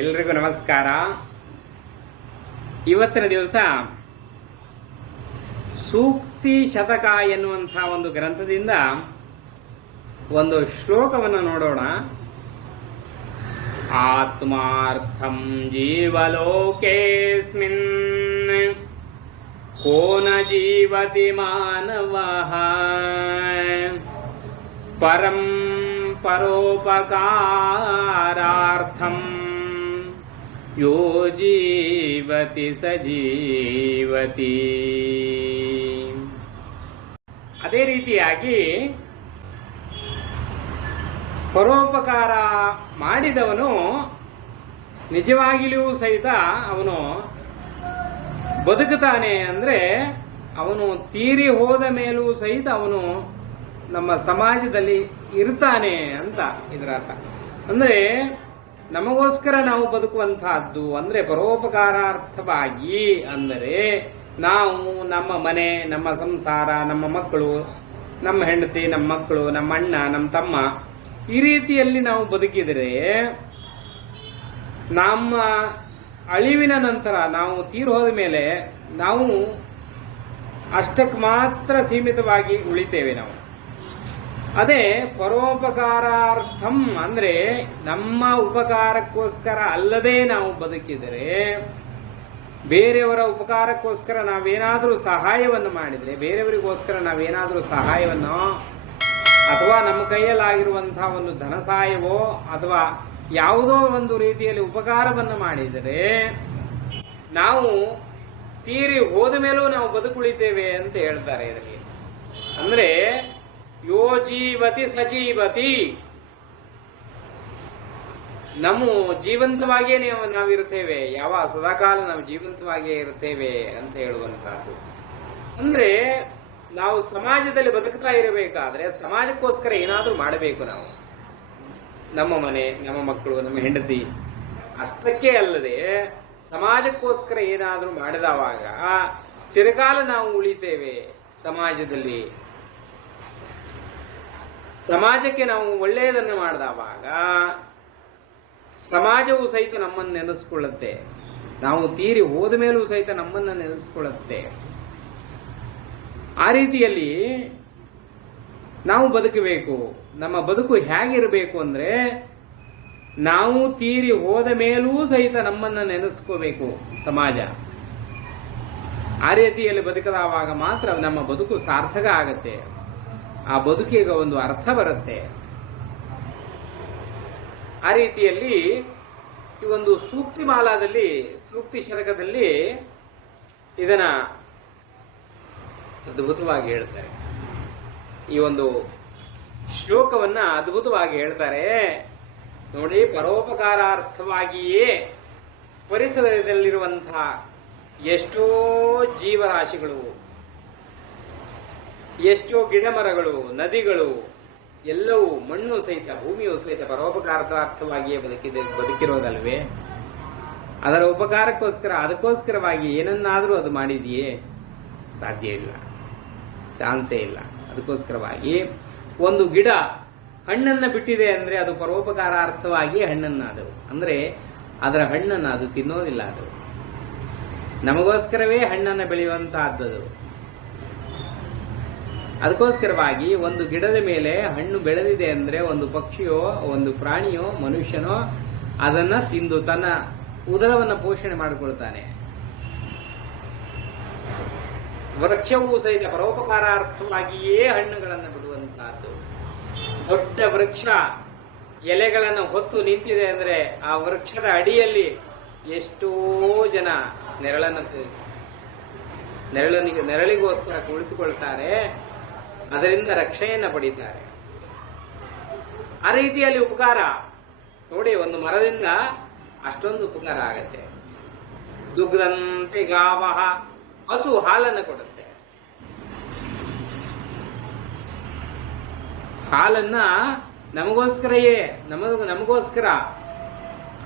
ಎಲ್ರಿಗೂ ನಮಸ್ಕಾರ. ಇವತ್ತಿನ ದಿವಸ ಸೂಕ್ತಿ ಶತಕ ಎನ್ನುವಂಥ ಒಂದು ಗ್ರಂಥದಿಂದ ಒಂದು ಶ್ಲೋಕವನ್ನು ನೋಡೋಣ. ಆತ್ಮಾರ್ಥಂ ಜೀವಲೋಕೇಸ್ಮಿನ್ ಕೋ ನ ಜೀವತಿ ಮಾನವಃ ಪರಂ ಪರೋಪಕಾರಾರ್ಥಂ ಯೋ ಜೀವತಿ ಸ ಜೀವತಿ. ಅದೇ ರೀತಿಯಾಗಿ ಪರೋಪಕಾರ ಮಾಡಿದವನು ನಿಜವಾಗಿಯೂ ಸಹಿತ ಅವನು ಬದುಕುತ್ತಾನೆ. ಅಂದರೆ ಅವನು ತೀರಿ ಹೋದ ಮೇಲೂ ಸಹಿತ ಅವನು ನಮ್ಮ ಸಮಾಜದಲ್ಲಿ ಇರ್ತಾನೆ ಅಂತ ಇದರ ಅರ್ಥ. ಅಂದರೆ ನಮಗೋಸ್ಕರ ನಾವು ಬದುಕುವಂತಹದ್ದು ಅಂದರೆ ಪರೋಪಕಾರಾರ್ಥವಾಗಿ. ಅಂದರೆ ನಾವು ನಮ್ಮ ಮನೆ, ನಮ್ಮ ಸಂಸಾರ, ನಮ್ಮ ಮಕ್ಕಳು, ನಮ್ಮ ಹೆಂಡತಿ, ನಮ್ಮ ಮಕ್ಕಳು, ನಮ್ಮ ಅಣ್ಣ, ನಮ್ಮ ತಮ್ಮ, ಈ ರೀತಿಯಲ್ಲಿ ನಾವು ಬದುಕಿದರೆ ನಮ್ಮ ಅಳಿವಿನ ನಂತರ ನಾವು ತೀರು ಹೋದ ಮೇಲೆ ನಾವು ಅಷ್ಟಕ್ಕೆ ಮಾತ್ರ ಸೀಮಿತವಾಗಿ ಉಳಿತೇವೆ ನಾವು. ಅದೇ ಪರೋಪಕಾರಾರ್ಥಂ ಅಂದರೆ ನಮ್ಮ ಉಪಕಾರಕ್ಕೋಸ್ಕರ ಅಲ್ಲದೆ ನಾವು ಬದುಕಿದರೆ, ಬೇರೆಯವರ ಉಪಕಾರಕ್ಕೋಸ್ಕರ ನಾವೇನಾದರೂ ಸಹಾಯವನ್ನು ಮಾಡಿದರೆ, ಬೇರೆಯವರಿಗೋಸ್ಕರ ನಾವೇನಾದರೂ ಸಹಾಯವನ್ನು ಅಥವಾ ನಮ್ಮ ಕೈಯಲ್ಲಾಗಿರುವಂತಹ ಒಂದು ಧನ ಸಹಾಯವೋ ಅಥವಾ ಯಾವುದೋ ಒಂದು ರೀತಿಯಲ್ಲಿ ಉಪಕಾರವನ್ನು ಮಾಡಿದರೆ ನಾವು ತೀರಿ ಹೋದ ಮೇಲೂ ನಾವು ಬದುಕುಳಿತೇವೆ ಅಂತ ಹೇಳ್ತಾರೆ ಇದರಲ್ಲಿ. ಅಂದರೆ ಯೋ ಜೀವತಿ ಸಜೀವತಿ, ನಾವು ಜೀವಂತವಾಗಿಯೇ ನಾವಿರುತ್ತೇವೆ, ಯಾವ ಸದಾಕಾಲ ನಾವು ಜೀವಂತವಾಗಿಯೇ ಇರುತ್ತೇವೆ ಅಂತ ಹೇಳುವಂತಹದ್ದು. ಅಂದ್ರೆ ನಾವು ಸಮಾಜದಲ್ಲಿ ಬದುಕ್ತಾ ಇರಬೇಕಾದ್ರೆ ಸಮಾಜಕ್ಕೋಸ್ಕರ ಏನಾದರೂ ಮಾಡಬೇಕು ನಾವು. ನಮ್ಮ ಮನೆ, ನಮ್ಮ ಮಕ್ಕಳು, ನಮ್ಮ ಹೆಂಡತಿ ಅಷ್ಟಕ್ಕೆ ಅಲ್ಲದೆ ಸಮಾಜಕ್ಕೋಸ್ಕರ ಏನಾದರೂ ಮಾಡಿದವಾಗ ಚಿರಕಾಲ ನಾವು ಉಳಿತೇವೆ ಸಮಾಜದಲ್ಲಿ. ಸಮಾಜಕ್ಕೆ ನಾವು ಒಳ್ಳೆಯದನ್ನು ಮಾಡಿದವಾಗ ಸಮಾಜವು ಸಹಿತ ನಮ್ಮನ್ನು ನೆನೆಸ್ಕೊಳ್ಳುತ್ತೆ. ನಾವು ತೀರಿ ಹೋದ ಮೇಲೂ ಸಹಿತ ನಮ್ಮನ್ನು ನೆನೆಸ್ಕೊಳ್ಳುತ್ತೆ. ಆ ರೀತಿಯಲ್ಲಿ ನಾವು ಬದುಕಬೇಕು. ನಮ್ಮ ಬದುಕು ಹೇಗಿರಬೇಕು ಅಂದರೆ ನಾವು ತೀರಿ ಹೋದ ಮೇಲೂ ಸಹಿತ ನಮ್ಮನ್ನು ನೆನೆಸ್ಕೋಬೇಕು ಸಮಾಜ. ಆ ರೀತಿಯಲ್ಲಿ ಬದುಕದವಾಗ ಮಾತ್ರ ನಮ್ಮ ಬದುಕು ಸಾರ್ಥಕ ಆಗತ್ತೆ. ಆ ಬದುಕಿಗೆ ಒಂದು ಅರ್ಥ ಬರುತ್ತೆ. ಆ ರೀತಿಯಲ್ಲಿ ಈ ಒಂದು ಸೂಕ್ತಿ ಮಾಲಾದಲ್ಲಿ, ಸೂಕ್ತಿ ಶತಕದಲ್ಲಿ ಇದನ್ನ ಅದ್ಭುತವಾಗಿ ಹೇಳ್ತಾರೆ. ಈ ಒಂದು ಶ್ಲೋಕವನ್ನ ಅದ್ಭುತವಾಗಿ ಹೇಳ್ತಾರೆ ನೋಡಿ. ಪರೋಪಕಾರಾರ್ಥವಾಗಿಯೇ ಪರಿಸರದಲ್ಲಿರುವಂತಹ ಎಷ್ಟೋ ಜೀವರಾಶಿಗಳು, ಎಷ್ಟೋ ಗಿಡಮರಗಳು, ನದಿಗಳು ಎಲ್ಲವೂ, ಮಣ್ಣು ಸಹಿತ, ಭೂಮಿಯು ಸಹಿತ ಪರೋಪಕಾರಾರ್ಥವಾಗಿಯೇ ಬದುಕಿರೋದಲ್ವೇ? ಅದರ ಉಪಕಾರಕ್ಕೋಸ್ಕರ, ಅದಕ್ಕೋಸ್ಕರವಾಗಿ ಏನನ್ನಾದರೂ ಅದು ಮಾಡಿದೆಯೇ? ಸಾಧ್ಯ ಇಲ್ಲ, ಚಾನ್ಸೇ ಇಲ್ಲ. ಅದಕ್ಕೋಸ್ಕರವಾಗಿ ಒಂದು ಗಿಡ ಹಣ್ಣನ್ನು ಬಿಟ್ಟಿದೆ ಅಂದರೆ ಅದು ಪರೋಪಕಾರಾರ್ಥವಾಗಿ ಹಣ್ಣನ್ನು, ಅದು ಅಂದರೆ ಅದರ ಹಣ್ಣನ್ನು ಅದು ತಿನ್ನೋದಿಲ್ಲ. ಅದು ನಮಗೋಸ್ಕರವೇ ಹಣ್ಣನ್ನು ಬೆಳೆಯುವಂತಹದ್ದು. ಅದಕ್ಕೋಸ್ಕರವಾಗಿ ಒಂದು ಗಿಡದ ಮೇಲೆ ಹಣ್ಣು ಬೆಳೆದಿದೆ ಅಂದರೆ ಒಂದು ಪಕ್ಷಿಯೋ, ಒಂದು ಪ್ರಾಣಿಯೋ, ಮನುಷ್ಯನೋ ಅದನ್ನು ತಿಂದು ತನ್ನ ಉದರವನ್ನು ಪೋಷಣೆ ಮಾಡಿಕೊಳ್ತಾನೆ. ವೃಕ್ಷವೂ ಸಹಿತ ಪರೋಪಕಾರಾರ್ಥವಾಗಿಯೇ ಹಣ್ಣುಗಳನ್ನು ಬಿಡುವಂತಹದ್ದು. ದೊಡ್ಡ ವೃಕ್ಷ ಎಲೆಗಳನ್ನು ಹೊತ್ತು ನಿಂತಿದೆ ಅಂದರೆ ಆ ವೃಕ್ಷದ ಅಡಿಯಲ್ಲಿ ಎಷ್ಟೋ ಜನ ನೆರಳಿಗೋಸ್ಕರ ಕುಳಿತುಕೊಳ್ತಾರೆ, ಅದರಿಂದ ರಕ್ಷಣೆಯನ್ನು ಪಡೀತಾರೆ. ಆ ರೀತಿಯಲ್ಲಿ ಉಪಕಾರ ನೋಡಿ. ಒಂದು ಮರದಿಂದ ಅಷ್ಟೊಂದು ಉಪಕಾರ ಆಗತ್ತೆ. ದುಗ್ಧಂತೆ ಗಾವಹ, ಹಸು ಹಾಲನ್ನು ಕೊಡುತ್ತೆ. ಹಾಲನ್ನ ನಮಗೋಸ್ಕರಯೇ, ನಮಗೋಸ್ಕರ.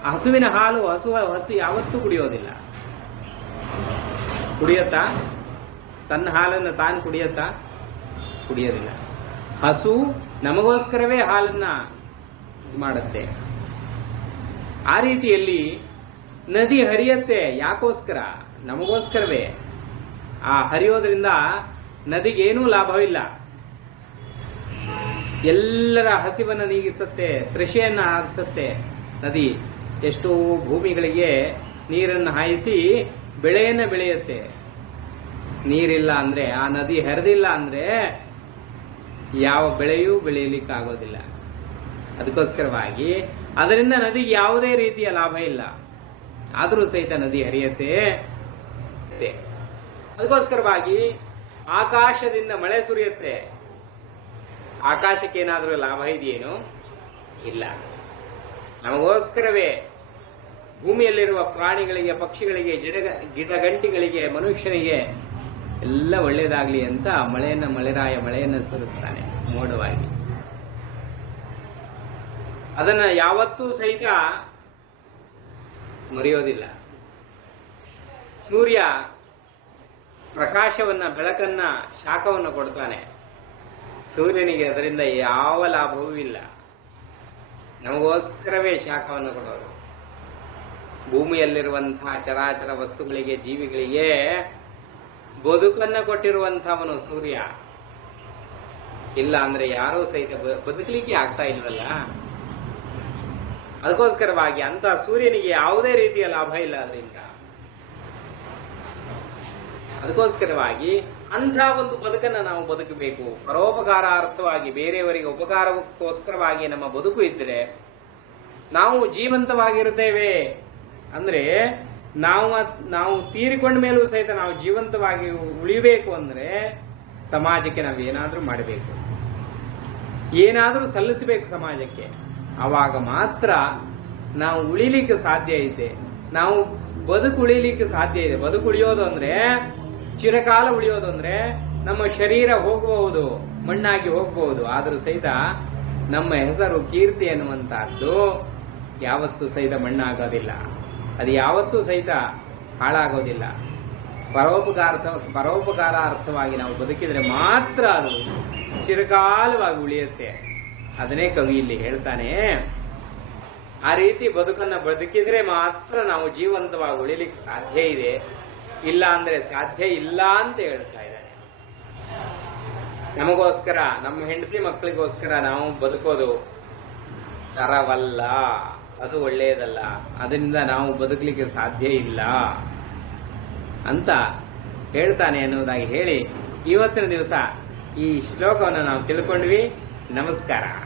ಹಸುವಿನ ಹಾಲು ಹಸು ಯಾವತ್ತೂ ಕುಡಿಯೋದಿಲ್ಲ. ಕುಡಿಯತ್ತಾ? ತನ್ನ ಹಾಲನ್ನು ತಾನು ಕುಡಿಯತ್ತಾ? ಕುಡಿಯೋದಿಲ್ಲ. ಹಸು ನಮಗೋಸ್ಕರವೇ ಹಾಲನ್ನ ಮಾಡುತ್ತೆ. ಆ ರೀತಿಯಲ್ಲಿ ನದಿ ಹರಿಯತ್ತೆ. ಯಾಕೋಸ್ಕರ? ನಮಗೋಸ್ಕರವೇ. ಆ ಹರಿಯೋದ್ರಿಂದ ನದಿಗೇನೂ ಲಾಭವಿಲ್ಲ. ಎಲ್ಲರ ಹಸಿವನ್ನು ನೀಗಿಸುತ್ತೆ, ಕೃಷಿಯನ್ನು ಹಾರಿಸುತ್ತೆ ನದಿ. ಎಷ್ಟೋ ಭೂಮಿಗಳಿಗೆ ನೀರನ್ನು ಹಾಯಿಸಿ ಬೆಳೆಯನ್ನು ಬೆಳೆಯುತ್ತೆ. ನೀರಿಲ್ಲ ಅಂದ್ರೆ, ಆ ನದಿ ಹರಿದಿಲ್ಲ ಅಂದ್ರೆ ಯಾವ ಬೆಳೆಯೂ ಬೆಳೆಯಲಿಕ್ಕಾಗೋದಿಲ್ಲ. ಅದಕ್ಕೋಸ್ಕರವಾಗಿ ಅದರಿಂದ ನದಿಗೆ ಯಾವುದೇ ರೀತಿಯ ಲಾಭ ಇಲ್ಲ. ಆದರೂ ಸಹಿತ ನದಿ ಹರಿಯತ್ತೆ. ಅದಕ್ಕೋಸ್ಕರವಾಗಿ ಆಕಾಶದಿಂದ ಮಳೆ ಸುರಿಯುತ್ತೆ. ಆಕಾಶಕ್ಕೆ ಏನಾದರೂ ಲಾಭ ಇದೆಯೇನು? ಇಲ್ಲ. ನಮಗೋಸ್ಕರವೇ ಭೂಮಿಯಲ್ಲಿರುವ ಪ್ರಾಣಿಗಳಿಗೆ, ಪಕ್ಷಿಗಳಿಗೆ, ಗಿಡಗಂಟಿಗಳಿಗೆ, ಮನುಷ್ಯನಿಗೆ ಎಲ್ಲ ಒಳ್ಳೇದಾಗ್ಲಿ ಅಂತ ಮಳೆಯನ್ನು ಸುರಿಸ್ತಾನೆ ಮೋಡವಾಗಿ. ಅದನ್ನ ಯಾವತ್ತೂ ಸಹಿತ ಮರೆಯೋದಿಲ್ಲ. ಸೂರ್ಯ ಪ್ರಕಾಶವನ್ನ, ಬೆಳಕನ್ನ, ಶಾಖವನ್ನು ಕೊಡ್ತಾನೆ. ಸೂರ್ಯನಿಗೆ ಅದರಿಂದ ಯಾವ ಲಾಭವೂ ಇಲ್ಲ. ನಮಗೋಸ್ಕರವೇ ಶಾಖವನ್ನು ಕೊಡೋದು. ಭೂಮಿಯಲ್ಲಿರುವಂತಹ ಚರಾಚರ ವಸ್ತುಗಳಿಗೆ, ಜೀವಿಗಳಿಗೆ ಬದುಕನ್ನು ಕೊಟ್ಟಿರುವಂತಹವನು ಸೂರ್ಯ. ಇಲ್ಲ ಅಂದ್ರೆ ಯಾರೂ ಸಹಿತ ಬದುಕಲಿಕ್ಕೆ ಆಗ್ತಾ ಇಲ್ವಲ್ಲ. ಅದಕ್ಕೋಸ್ಕರವಾಗಿ ಅಂತ ಸೂರ್ಯನಿಗೆ ಯಾವುದೇ ರೀತಿಯ ಲಾಭ ಇಲ್ಲ ಅದರಿಂದ. ಅದಕ್ಕೋಸ್ಕರವಾಗಿ ಅಂಥ ಒಂದು ಬದುಕನ್ನು ನಾವು ಬದುಕಬೇಕು. ಪರೋಪಕಾರಾರ್ಥವಾಗಿ, ಬೇರೆಯವರಿಗೆ ಉಪಕಾರಕ್ಕೋಸ್ಕರವಾಗಿ ನಮ್ಮ ಬದುಕು ಇದ್ದರೆ ನಾವು ಜೀವಂತವಾಗಿರುತ್ತೇವೆ. ಅಂದ್ರೆ ನಾವು ತೀರಿಕೊಂಡ ಮೇಲೂ ಸಹಿತ ನಾವು ಜೀವಂತವಾಗಿ ಉಳಿಬೇಕು ಅಂದ್ರೆ ಸಮಾಜಕ್ಕೆ ನಾವು ಏನಾದರೂ ಮಾಡಬೇಕು, ಏನಾದರೂ ಸಲ್ಲಿಸಬೇಕು ಸಮಾಜಕ್ಕೆ. ಆವಾಗ ಮಾತ್ರ ನಾವು ಉಳಿಲಿಕ್ಕೆ ಸಾಧ್ಯ ಇದೆ. ನಾವು ಬದುಕು ಉಳಿಲಿಕ್ಕೆ ಸಾಧ್ಯ ಇದೆ. ಬದುಕು ಉಳಿಯೋದು ಅಂದ್ರೆ, ಚಿರಕಾಲ ಉಳಿಯೋದು ಅಂದ್ರೆ, ನಮ್ಮ ಶರೀರ ಹೋಗಬಹುದು, ಮಣ್ಣಾಗಿ ಹೋಗಬಹುದು. ಆದರೂ ಸಹಿತ ನಮ್ಮ ಹೆಸರು, ಕೀರ್ತಿ ಎನ್ನುವಂತಹದ್ದು ಯಾವತ್ತೂ ಸಹಿತ ಮಣ್ಣಾಗೋದಿಲ್ಲ. ಅದು ಯಾವತ್ತೂ ಸಹಿತ ಹಾಳಾಗೋದಿಲ್ಲ. ಪರೋಪಕಾರಾರ್ಥವಾಗಿ ನಾವು ಬದುಕಿದ್ರೆ ಮಾತ್ರ ಅದು ಚಿರಕಾಲವಾಗಿ ಉಳಿಯುತ್ತೆ. ಅದನ್ನೇ ಕವಿ ಇಲ್ಲಿ ಹೇಳ್ತಾನೆ. ಆ ರೀತಿ ಬದುಕನ್ನು ಬದುಕಿದ್ರೆ ಮಾತ್ರ ನಾವು ಜೀವಂತವಾಗಿ ಉಳಿಲಿಕ್ಕೆ ಸಾಧ್ಯ ಇದೆ. ಇಲ್ಲ ಅಂದ್ರೆ ಸಾಧ್ಯ ಇಲ್ಲ ಅಂತ ಹೇಳ್ತಾ ಇದ್ದಾನೆ. ನಮಗೋಸ್ಕರ, ನಮ್ಮ ಹೆಂಡತಿ ಮಕ್ಕಳಿಗೋಸ್ಕರ ನಾವು ಬದುಕೋದು ತರವಲ್ಲ, ಅದು ಒಳ್ಳೆಯದಲ್ಲ. ಅದರಿಂದ ನಾವು ಬದುಕಲಿಕ್ಕೆ ಸಾಧ್ಯ ಇಲ್ಲ ಅಂತ ಹೇಳ್ತಾನೆ ಅನ್ನೋದಾಗಿ ಹೇಳಿ ಇವತ್ತಿನ ದಿವಸ ಈ ಶ್ಲೋಕವನ್ನು ನಾವು ತಿಳ್ಕೊಂಡ್ವಿ. ನಮಸ್ಕಾರ.